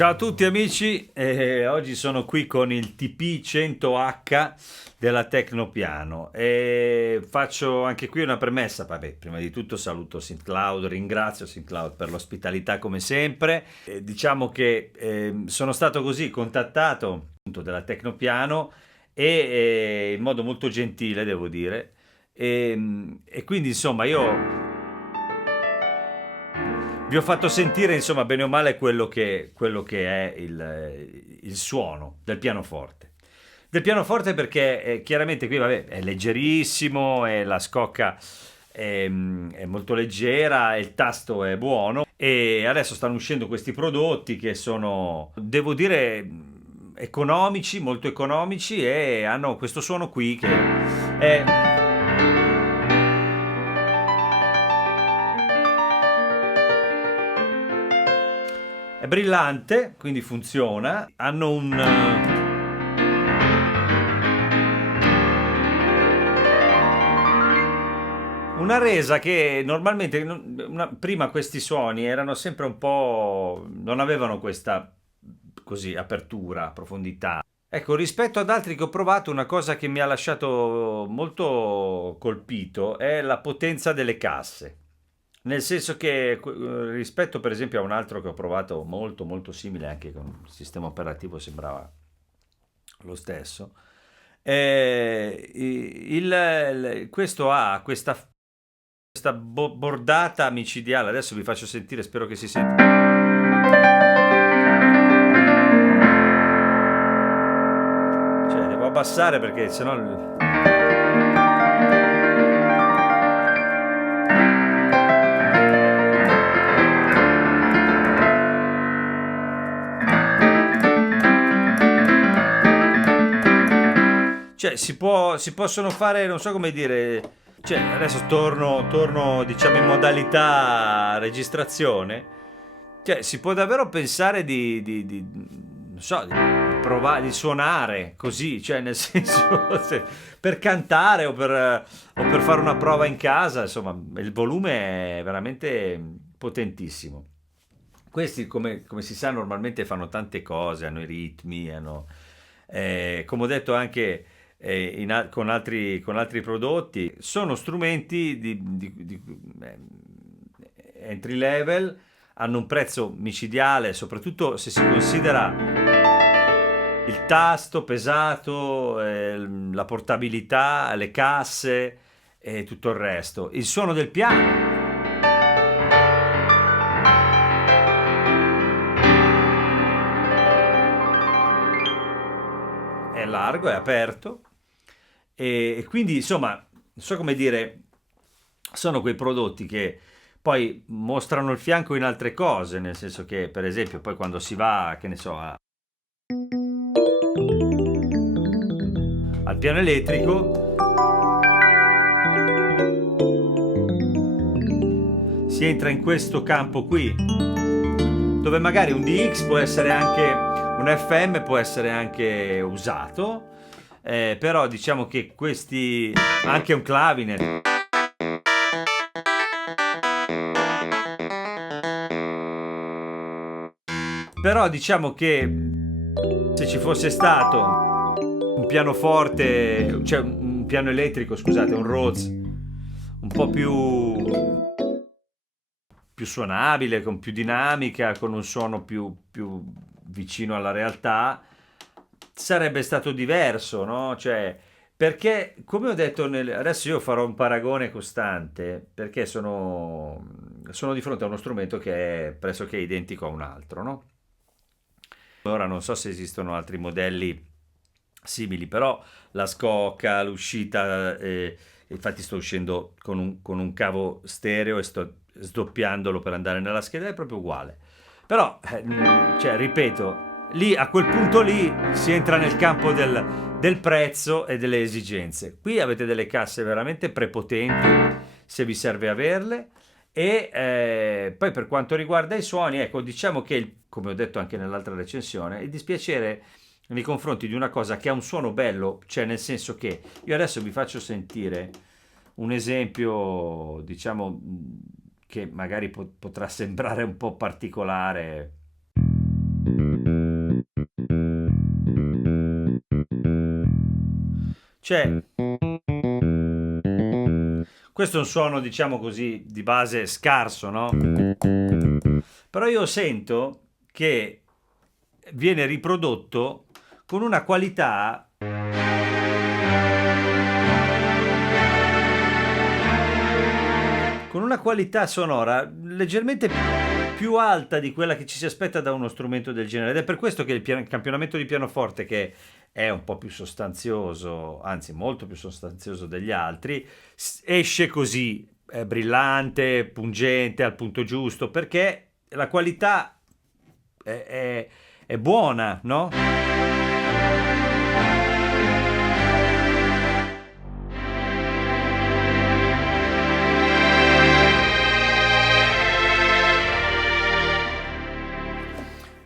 Ciao a tutti amici, oggi sono qui con il TP100H della Tecnopiano e faccio anche qui una premessa. Vabbè, prima di tutto saluto SynthCloud, ringrazio SynthCloud per l'ospitalità come sempre. Diciamo che sono stato così contattato appunto dalla Tecnopiano e in modo molto gentile devo dire e quindi insomma io vi ho fatto sentire, insomma, bene o male quello che è il suono del pianoforte. Del pianoforte perché chiaramente qui, vabbè, è leggerissimo, e la scocca è molto leggera, il tasto è buono e adesso stanno uscendo questi prodotti che sono, devo dire, economici, molto economici e hanno questo suono qui che è... È brillante, quindi funziona. Hanno una resa che normalmente prima questi suoni erano sempre un po', non avevano questa così apertura, profondità. Ecco, rispetto ad altri che ho provato, una cosa che mi ha lasciato molto colpito è la potenza delle casse. Nel senso che rispetto per esempio a un altro che ho provato molto molto simile, anche con il sistema operativo sembrava lo stesso, questo ha questa bordata micidiale. Adesso vi faccio sentire, spero che si senta. Cioè, devo abbassare perché sennò... Cioè, si possono fare, non so come dire, cioè, adesso torno, diciamo, in modalità registrazione. Cioè, si può davvero pensare non so, di provare, di suonare così, cioè, nel senso, per cantare o per fare una prova in casa, insomma, il volume è veramente potentissimo. Questi, come si sa, normalmente fanno tante cose, hanno i ritmi, come ho detto anche con altri prodotti, sono strumenti entry level, hanno un prezzo micidiale, soprattutto se si considera il tasto pesato, la portabilità, le casse e tutto il resto. Il suono del piano è largo, è aperto e quindi insomma, non so come dire, sono quei prodotti che poi mostrano il fianco in altre cose, nel senso che per esempio poi quando si va, che ne so, al piano elettrico si entra in questo campo qui, dove magari un DX può essere anche, un FM può essere anche usato, però diciamo che questi, anche un clavinet, però diciamo che se ci fosse stato un pianoforte, cioè un piano elettrico, scusate, un Rhodes un po' più suonabile, con più dinamica, con un suono più vicino alla realtà, sarebbe stato diverso, no? Cioè, perché, come ho detto, adesso io farò un paragone costante, perché sono di fronte a uno strumento che è pressoché identico a un altro, no? Ora non so se esistono altri modelli simili, però la scocca, l'uscita, infatti sto uscendo con un cavo stereo e sto sdoppiandolo per andare nella scheda, è proprio uguale. Però, cioè, ripeto, lì a quel punto lì si entra nel campo del prezzo e delle esigenze. Qui avete delle casse veramente prepotenti, se vi serve averle. E poi per quanto riguarda i suoni, ecco, diciamo che, come ho detto anche nell'altra recensione, il dispiacere nei confronti di una cosa che ha un suono bello, cioè nel senso che io adesso vi faccio sentire un esempio, diciamo, che magari potrà sembrare un po' particolare. Cioè, questo è un suono, diciamo così, di base scarso, no? Però io sento che viene riprodotto con una qualità sonora leggermente più alta di quella che ci si aspetta da uno strumento del genere. Ed è per questo che il campionamento di pianoforte, che è un po' più sostanzioso, anzi molto più sostanzioso degli altri, esce così, brillante, pungente, al punto giusto, perché la qualità è buona, no?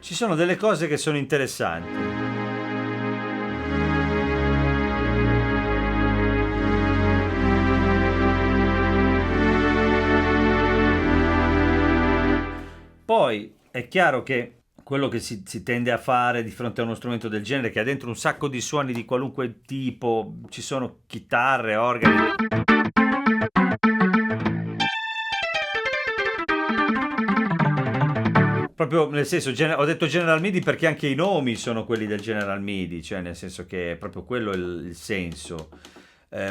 Ci sono delle cose che sono interessanti. Poi è chiaro che quello che si tende a fare di fronte a uno strumento del genere, che ha dentro un sacco di suoni di qualunque tipo, ci sono chitarre, organi. Proprio nel senso, ho detto General MIDI perché anche i nomi sono quelli del General MIDI, cioè nel senso che è proprio quello il senso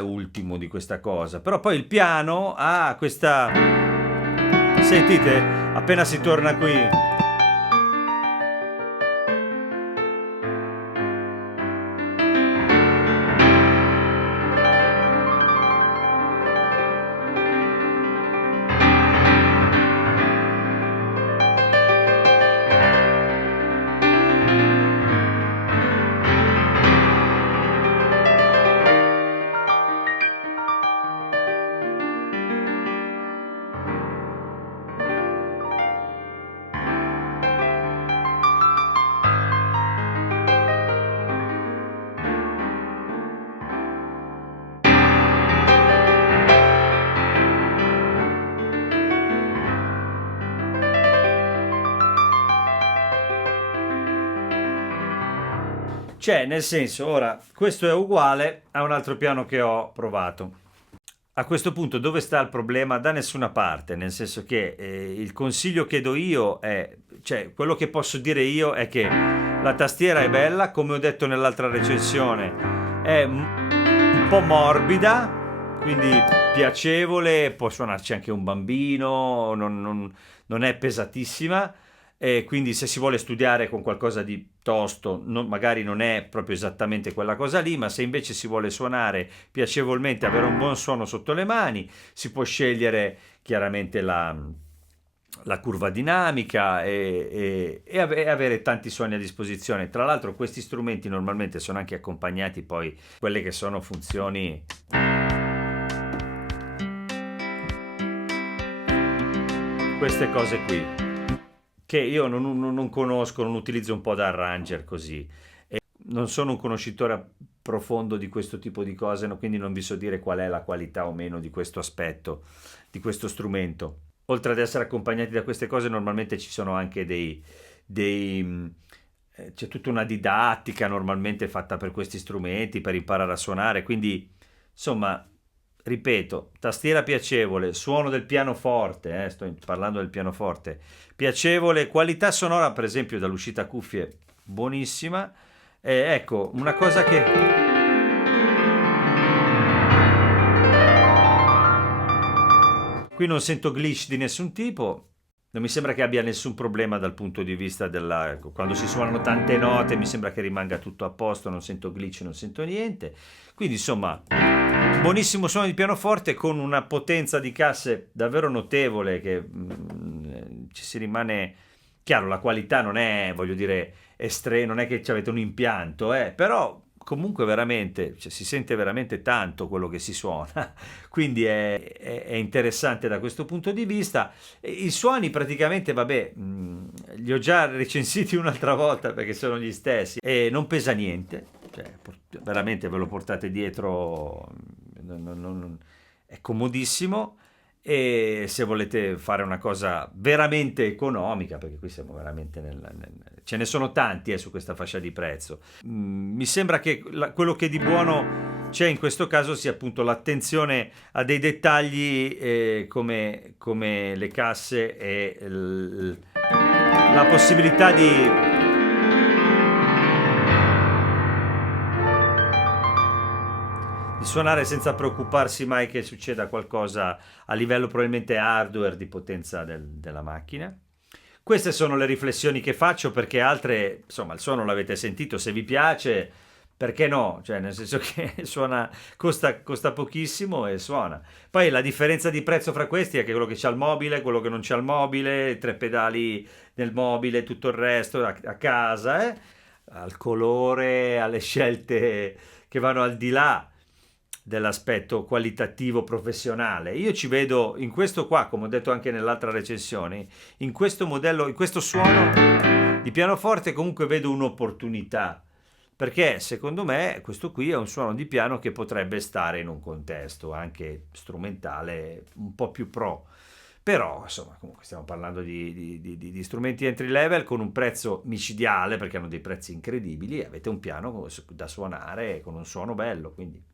ultimo di questa cosa. Però poi il piano ha questa. Sentite, appena si torna qui. Cioè, nel senso, ora, questo è uguale a un altro piano che ho provato. A questo punto dove sta il problema? Da nessuna parte, nel senso che il consiglio che do io è, cioè quello che posso dire io è che la tastiera è bella, come ho detto nell'altra recensione, è un po' morbida, quindi piacevole, può suonarci anche un bambino, non è pesatissima, e quindi se si vuole studiare con qualcosa di tosto, magari non è proprio esattamente quella cosa lì, ma se invece si vuole suonare piacevolmente, avere un buon suono sotto le mani, si può scegliere chiaramente la curva dinamica e avere tanti suoni a disposizione. Tra l'altro questi strumenti normalmente sono anche accompagnati poi quelle che sono funzioni. Queste cose qui, che io non conosco, non utilizzo un po' da arranger così. E non sono un conoscitore profondo di questo tipo di cose, no? Quindi non vi so dire qual è la qualità o meno di questo aspetto, di questo strumento. Oltre ad essere accompagnati da queste cose, normalmente ci sono anche c'è tutta una didattica normalmente fatta per questi strumenti, per imparare a suonare, quindi insomma, ripeto, tastiera piacevole, suono del pianoforte, sto parlando del pianoforte, piacevole, qualità sonora per esempio dall'uscita cuffie buonissima. Ecco, una cosa che. Qui non sento glitch di nessun tipo, non mi sembra che abbia nessun problema dal punto di vista della. Quando si suonano tante note mi sembra che rimanga tutto a posto, non sento glitch, non sento niente. Quindi insomma, buonissimo suono di pianoforte con una potenza di casse davvero notevole che ci si rimane. Chiaro, la qualità non è, voglio dire, non è che avete un impianto, però comunque veramente, cioè, si sente veramente tanto quello che si suona, quindi è interessante da questo punto di vista. I suoni praticamente, vabbè, li ho già recensiti un'altra volta perché sono gli stessi e non pesa niente, cioè, veramente ve lo portate dietro, è comodissimo. E se volete fare una cosa veramente economica, perché qui siamo veramente ce ne sono tanti su questa fascia di prezzo. Mi sembra che quello che di buono c'è in questo caso sia appunto l'attenzione a dei dettagli come le casse e la possibilità di suonare senza preoccuparsi mai che succeda qualcosa a livello probabilmente hardware di potenza della macchina. Queste sono le riflessioni che faccio, perché altre, insomma, il suono l'avete sentito, se vi piace, perché no? Cioè, nel senso che costa pochissimo e suona. Poi la differenza di prezzo fra questi è che quello che c'ha il mobile, quello che non c'ha il mobile, i tre pedali nel mobile, tutto il resto a casa, al colore, alle scelte che vanno al di là dell'aspetto qualitativo professionale. Io ci vedo in questo qua, come ho detto anche nell'altra recensione, in questo modello, in questo suono di pianoforte comunque vedo un'opportunità, perché secondo me questo qui è un suono di piano che potrebbe stare in un contesto anche strumentale un po' più pro. Però, insomma, comunque stiamo parlando di strumenti entry level con un prezzo micidiale, perché hanno dei prezzi incredibili, e avete un piano da suonare con un suono bello, quindi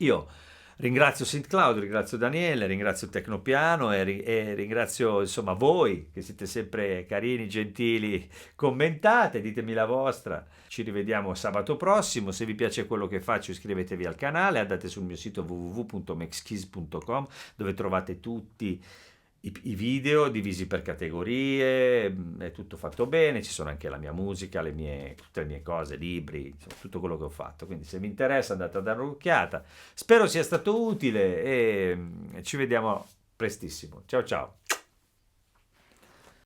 io ringrazio SynthCloud, ringrazio Daniele, ringrazio Tecnopiano e ringrazio insomma voi che siete sempre carini, gentili, commentate, ditemi la vostra. Ci rivediamo sabato prossimo. Se vi piace quello che faccio, iscrivetevi al canale, andate sul mio sito www.maxkeys.com, dove trovate tutti i video divisi per categorie, è tutto fatto bene, ci sono anche la mia musica, tutte le mie cose, libri, insomma, tutto quello che ho fatto. Quindi se vi interessa andate a dare un'occhiata. Spero sia stato utile e ci vediamo prestissimo. Ciao ciao.